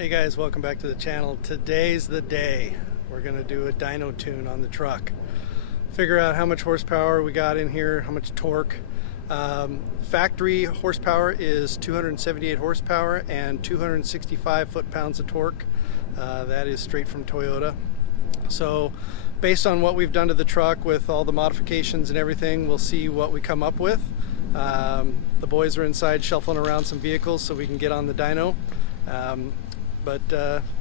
Hey guys, welcome back to the channel. Today's the day. We're gonna do a dyno tune on the truck. Figure out how much horsepower we got in here, how much torque. Factory horsepower is 278 horsepower and 265 foot-pounds of torque. That is straight from Toyota. So based on what we've done to the truck with all the modifications and everything, we'll see what we come up with. The boys are inside shuffling around some vehicles so we can get on the dyno. But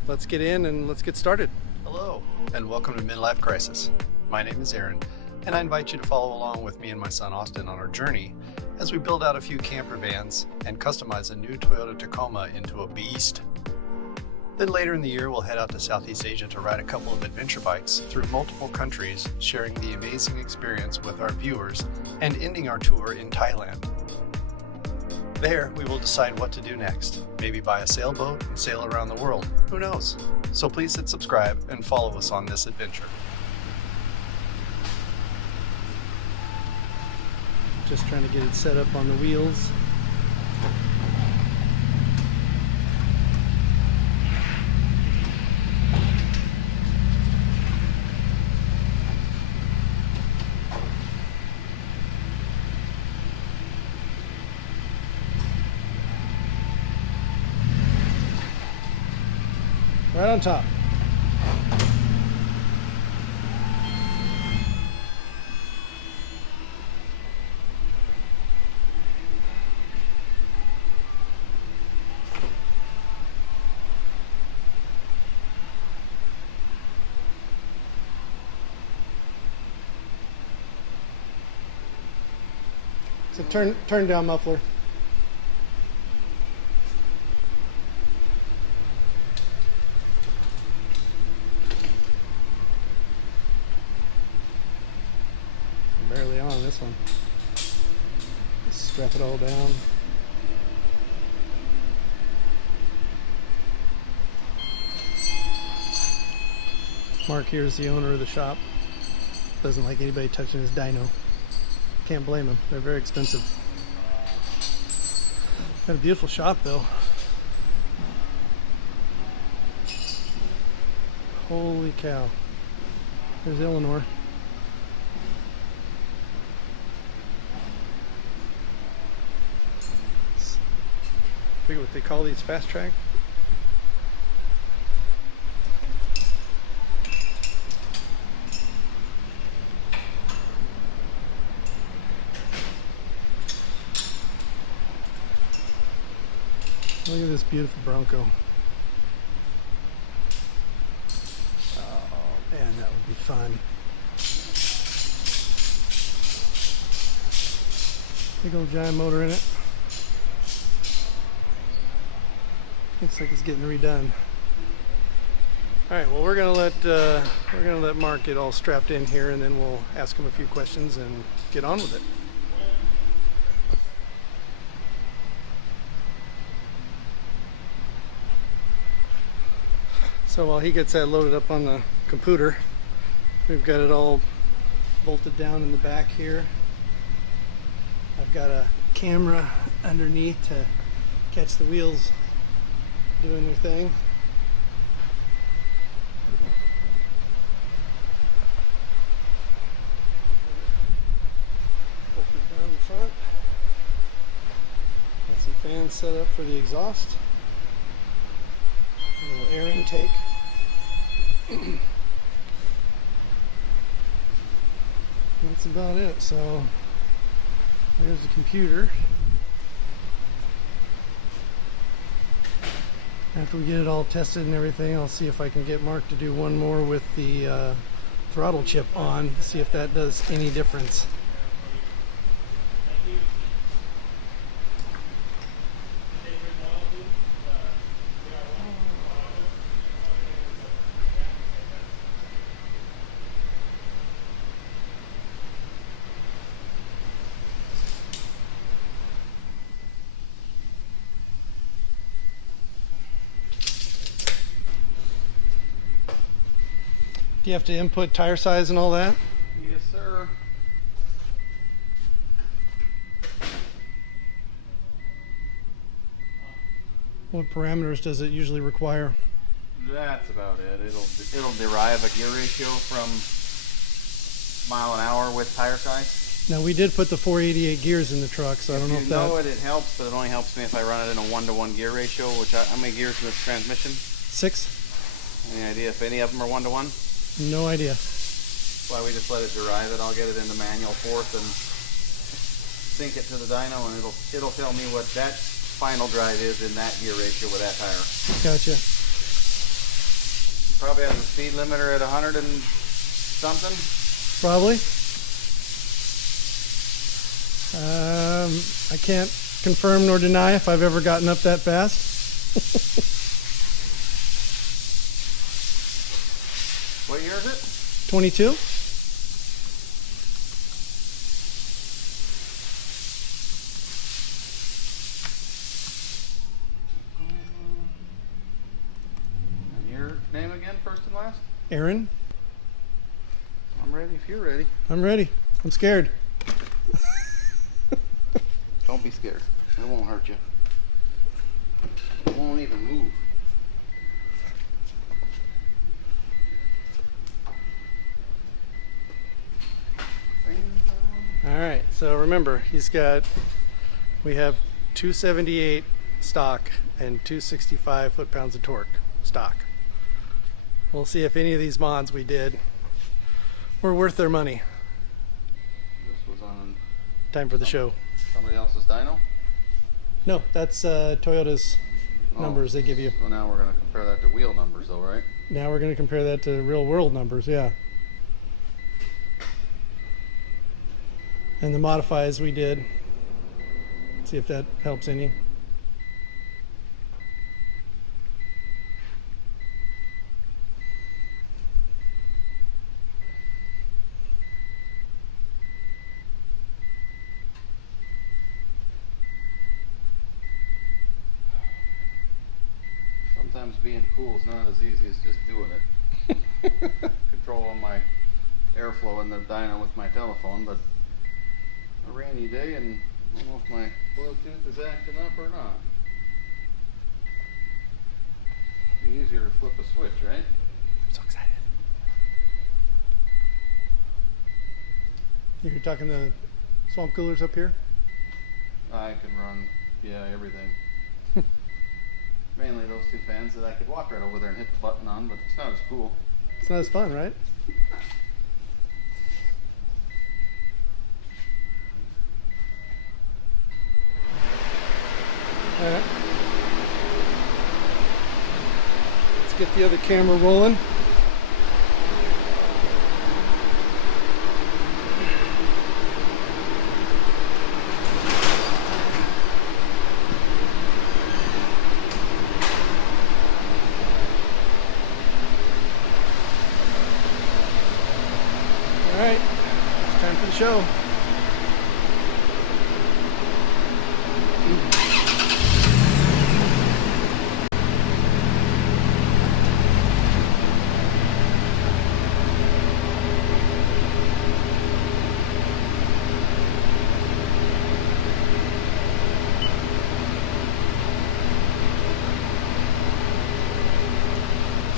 let's get in and let's get started. Hello and welcome to Midlife Crisis. My name is Aaron and I invite you to follow along with me and my son Austin on our journey as we build out a few camper vans and customize a new Toyota Tacoma into a beast. Then later in the year we'll head out to Southeast Asia to ride a couple of adventure bikes through multiple countries, sharing the amazing experience with our viewers and ending our tour in Thailand. There, we will decide what to do next. Maybe buy a sailboat and sail around the world. Who knows? So please hit subscribe and follow us on this adventure. Just trying to get it set up on the wheels. Right on top. So turn down muffler. Barely on this one. Just strap it all down. Mark here is the owner of the shop. Doesn't like anybody touching his dyno. Can't blame him. They're very expensive. Got a beautiful shop though. Holy cow. There's Eleanor. I forget what they call these, fast track. Look at this beautiful Bronco. Oh man, that would be fun. Big old giant motor in it. Looks like it's getting redone. All right, well we're gonna let Mark get all strapped in here, and then we'll ask him a few questions and get on with it. So while he gets that loaded up on the computer, we've got it all bolted down in the back here. I've got a camera underneath to catch the wheels doing their thing. Bolted down the front. Got some fans set up for the exhaust. A little air intake. That's about it. So there's the computer. After we get it all tested and everything, I'll see if I can get Mark to do one more with the throttle chip on, see if that does any difference. Do you have to input tire size and all that? Yes, sir. What parameters does it usually require? That's about it. It'll derive a gear ratio from mile an hour with tire size. Now we did put the 488 gears in the truck, so I don't know if that... You know it helps, but it only helps me if I run it in a 1-to-1 gear ratio, which how many gears in this transmission? 6. Any idea if any of them are 1-to-1? No idea. That's why we just let it derive it. I'll get it into manual fourth and sync it to the dyno, and it'll tell me what that final drive is in that gear ratio with that tire. Gotcha. Probably has a speed limiter at 100 and something. Probably. I can't confirm nor deny if I've ever gotten up that fast. What year is it? 22. And your name again, first and last? Aaron. I'm ready if you're ready. I'm ready. I'm scared. Don't be scared. It won't hurt you. It won't even move. All right, so remember, we have 278 stock and 265 foot-pounds of torque stock. We'll see if any of these mods we did were worth their money. This was on Time for the show. somebody else's dyno? No, that's Toyota's numbers they give you. So now we're going to compare that to wheel numbers though, right? Now we're going to compare that to real world numbers, yeah. And the modifies we did. See if that helps any. Sometimes being cool is not as easy as just doing it. Controlling my airflow in the dyno with my telephone, but a rainy day and I don't know if my Bluetooth is acting up or not. It'd be easier to flip a switch, right? I'm so excited. You're talking the swamp coolers up here? I can run, yeah, everything. Mainly those two fans that I could walk right over there and hit the button on, but it's not as cool. It's not as fun, right? All right. Let's get the other camera rolling. All right, it's time for the show.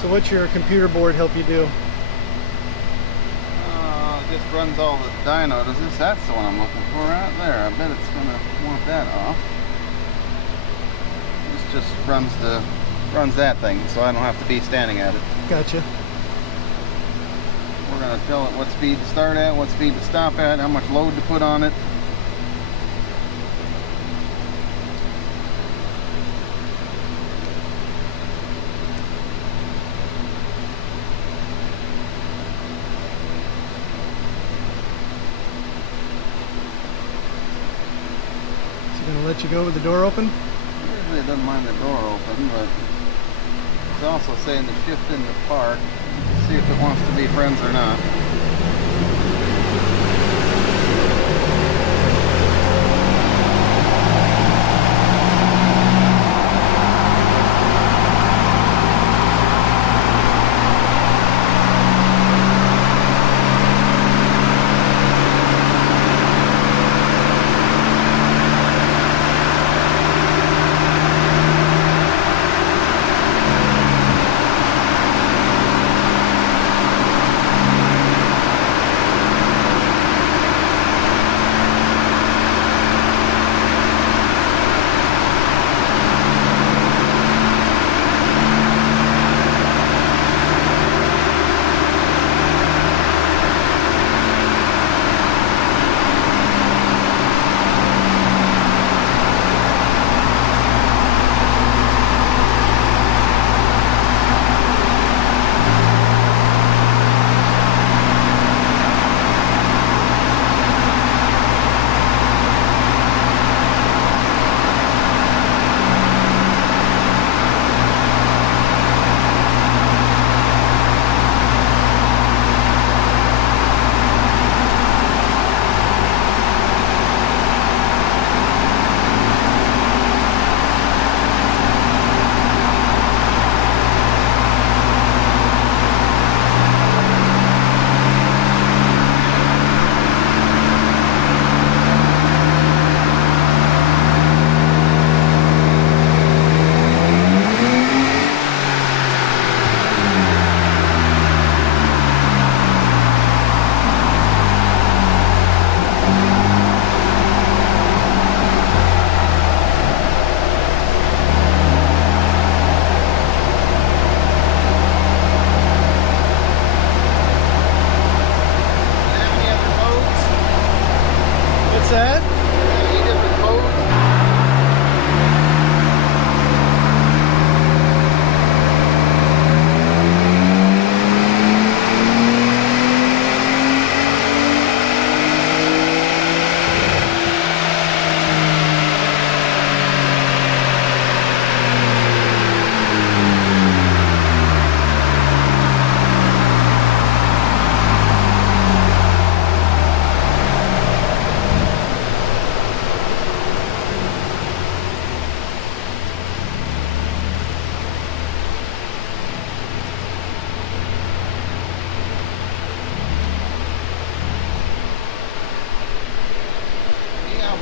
So what's your computer board help you do? Just runs all the dyno. That's the one I'm looking for right there. I bet it's gonna want that off. This just runs that thing, so I don't have to be standing at it. Gotcha. We're gonna tell it what speed to start at, what speed to stop at, how much load to put on it. Gonna let you go with the door open? Usually it doesn't mind the door open, but it's also saying to shift into park to see if it wants to be friends or not.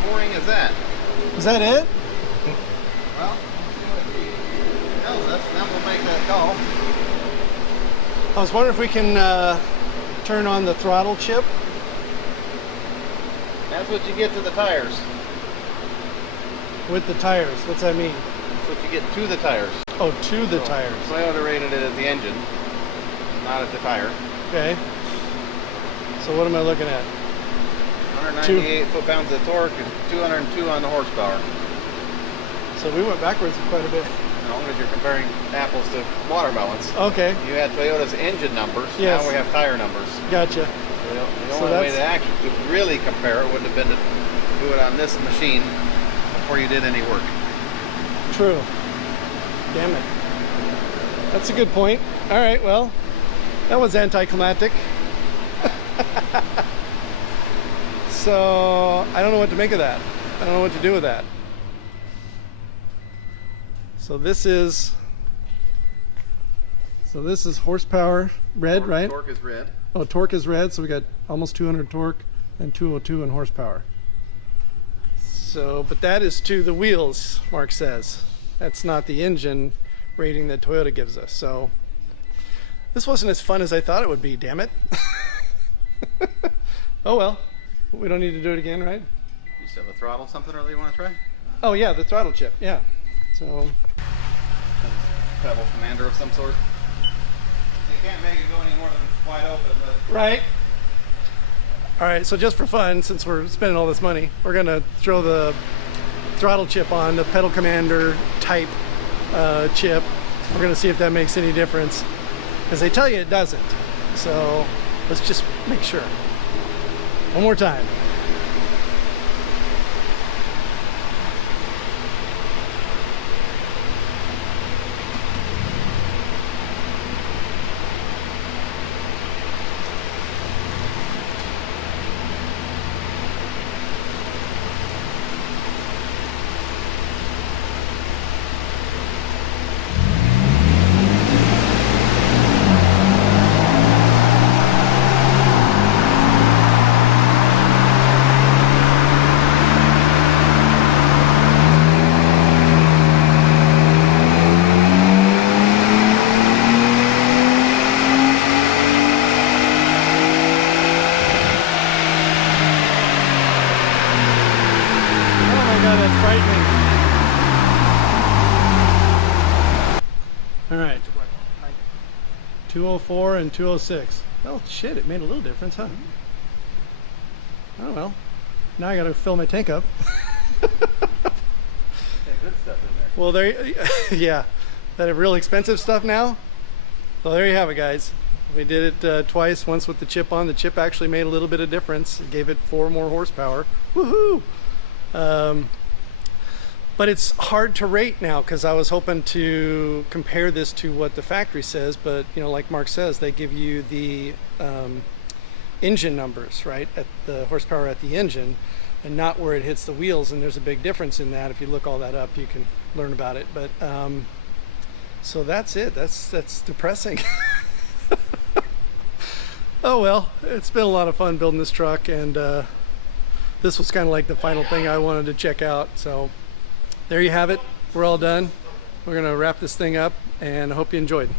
boring is that? Is that it? Well, let's see what she tells us, and then we'll make that call. I was wondering if we can turn on the throttle chip. That's what you get to the tires. With the tires, what's that mean? That's what you get to the tires. Oh, to the tires. Toyota rated it at the engine, not at the tire. Okay. So what am I looking at? 198 foot-pounds of torque and 202 on the horsepower. So we went backwards quite a bit. No, because you're comparing apples to watermelons. Okay. You had Toyota's engine numbers. Yes. Now we have tire numbers. Gotcha. The only way to actually really compare it would have been to do it on this machine before you did any work. True. Damn it. That's a good point. All right, well, that was anticlimactic. So I don't know what to make of that. I don't know what to do with that. So this is horsepower red, right? Torque is red. Oh, torque is red, so we got almost 200 torque and 202 in horsepower. So, but that is to the wheels, Mark says. That's not the engine rating that Toyota gives us. So this wasn't as fun as I thought it would be, damn it. Oh well, we don't need to do it again, right? You still have a throttle something or you want to try? Oh yeah, the throttle chip, yeah. So Pedal commander of some sort. You can't make it go any more than wide open, but right. All right, so just for fun, since we're spending all this money, we're gonna throw the throttle chip on, the pedal commander type chip. We're gonna see if that makes any difference, because they tell you it doesn't. So let's just make sure. One more time. All right, 204 and 206. Oh shit, it made a little difference, huh? Oh well, now I gotta fill my tank up. good stuff in there. Well, there, yeah, that real expensive stuff now. Well, there you have it, guys. We did it twice, once with the chip on. The chip actually made a little bit of difference. It gave it 4 more horsepower. Woohoo! But it's hard to rate now, because I was hoping to compare this to what the factory says, but you know, like Mark says, they give you the engine numbers, right, at the horsepower at the engine, and not where it hits the wheels. And there's a big difference in that. If you look all that up, you can learn about it. But so that's it. That's depressing. Oh well, it's been a lot of fun building this truck, and this was kind of like the final thing I wanted to check out. So there you have it. We're all done. We're gonna wrap this thing up, and I hope you enjoyed.